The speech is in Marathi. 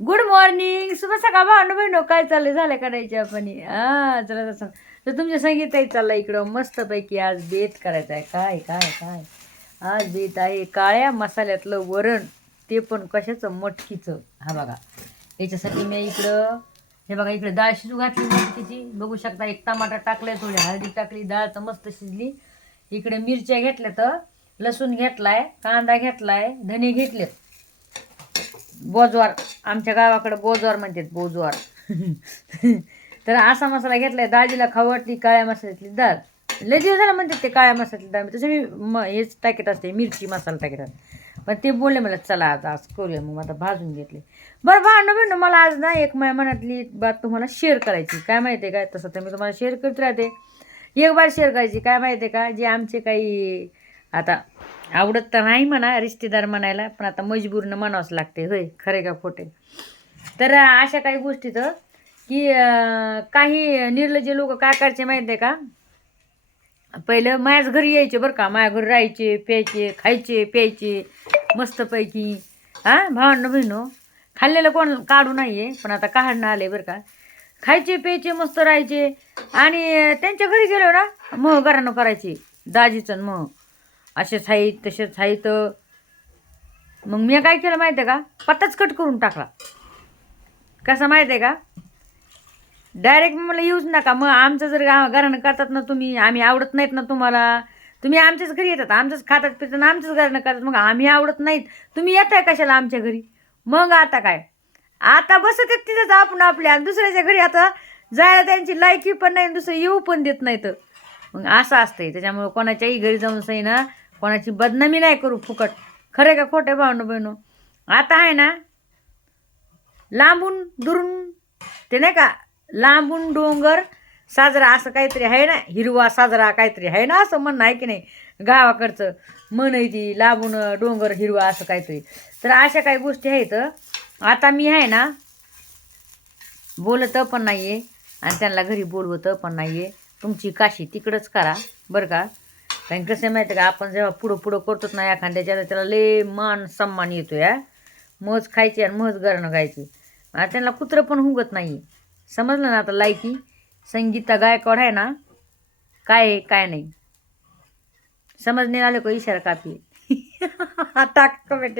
गुड मॉर्निंग, शुभ सकाळ भावंड बहिणो. काय चाललंय, झालं करायची आपण चला तसं. तर तुमच्या संगीतही चाललं इकडं मस्तपैकी. आज बेत करायचं आहे. काय काय काय आज बेत आहे काळ्या मसाल्यातलं वरण, ते पण कशाचं, मटकीचं. हा बघा, याच्यासाठी मी इकडं हे बघा इकडे डाळ शिजू घातली मटकीची, बघू शकता. एक टमाटर टाकलाय, थोडी हळदी टाकली, डाळ तर मस्त शिजली. इकडे मिरच्या घेतल्या, तर लसूण घेतलाय, कांदा घेतलाय, धने घेतलेत. बोजवार, आमच्या गावाकडे बोजवार म्हणतात, बोजवार. तर असा मसाला घेतलाय. दाजीला खाऊ वाटली काळ्या मसाल्यातली डाळ. लय दिवस झाला म्हणतात ते काळ्या मसाल्यातली डाळ. तसं मी हेच टाकीत असते, मिरची मसाला टाकीत असते. पण ते बोलले मला चला आज करूया, मग आता भाजून घेतले. बरं भांडण मला आज ना एक माझ्या मनातली बात तुम्हाला शेअर करायची. काय माहिती आहे काय, तसं तर मी तुम्हाला शेअर करत राहते. एक बार शेअर करायची. काय माहिती आहे का, जे आमचे काही आता आवडत तर नाही म्हणा रिश्तेदार म्हणायला, पण आता मजबूरनं म्हणावंच लागते. होय, खरे का खोटे. तर अशा काही गोष्टीत की काही निर्लज्ज लोक काय करायचे माहिती आहे का, पहिलं माझ्याच घरी यायचे बरं का, माझ्या घरी राहायचे, प्यायचे, खायचे, प्यायचे मस्तपैकी. भावंड बहिणो, खाल्लेलं कोण काढू नाही आहे, पण आता काढणं आले बरं का. खायचे प्यायचे मस्त राहायचे. आणि त्यांच्या घरी गेलो ना, मग घरानं करायचे दाजीचं, मग असेच आहेत तसेच आहेत. मग मी काय केलं माहिती आहे का, पत्ताच कट करून टाकला. कसं माहिती आहे का, डायरेक्ट मला येऊच नका. मग आमचं जर घरानं करतात ना तुम्ही, आम्ही आवडत नाहीत ना तुम्हाला, तुम्ही आमच्याच घरी येतात, आमचंच खातात पितात ना, आमच्याच घरानं करतात, मग आम्ही आवडत नाहीत, तुम्ही येताय कशाला आमच्या घरी. मग आता काय, आता बसत आहेत तिथंच आपण आपल्या, दुसऱ्याच्या घरी आता जायला त्यांची लायकी पण नाही, दुसरं येऊ पण देत नाहीत. मग असं असतंय. त्याच्यामुळे कोणाच्याही घरी जाऊन सही ना, कोणाची बदनामी नाही करू फुकट. खरे का खोटे भावंड बहिणो. आता आहे ना, लांबून दुरून ते नाही का, लांबून डोंगर साजरा असं काहीतरी आहे ना, हिरवा साजरा काहीतरी आहे ना, असं म्हणणं आहे की नाही गावाकडचं, म्हण आहे ती, लांबून डोंगर हिरवा असं काहीतरी. तर अशा काही गोष्टी आहेत. आता मी आहे ना, बोलत पण नाही आहे आणि त्यांना घरी बोलवतं पण नाही आहे. तुमची काशी तिकडंच करा बरं का. कारण कसं माहिती का, आपण जेव्हा पुढं पुढं करतोच ना एखाद्याच्या, त्याला लय मान सन्मान येतो या. मज खायची आणि मज घरणं गायची. त्यांना कुत्रं पण हुंगत नाही. समजलं ना आता. लायकी संगीता गायकवाड आहे ना, काय आहे काय नाही समजणे आले को इशारा काफी. टाक कमेंट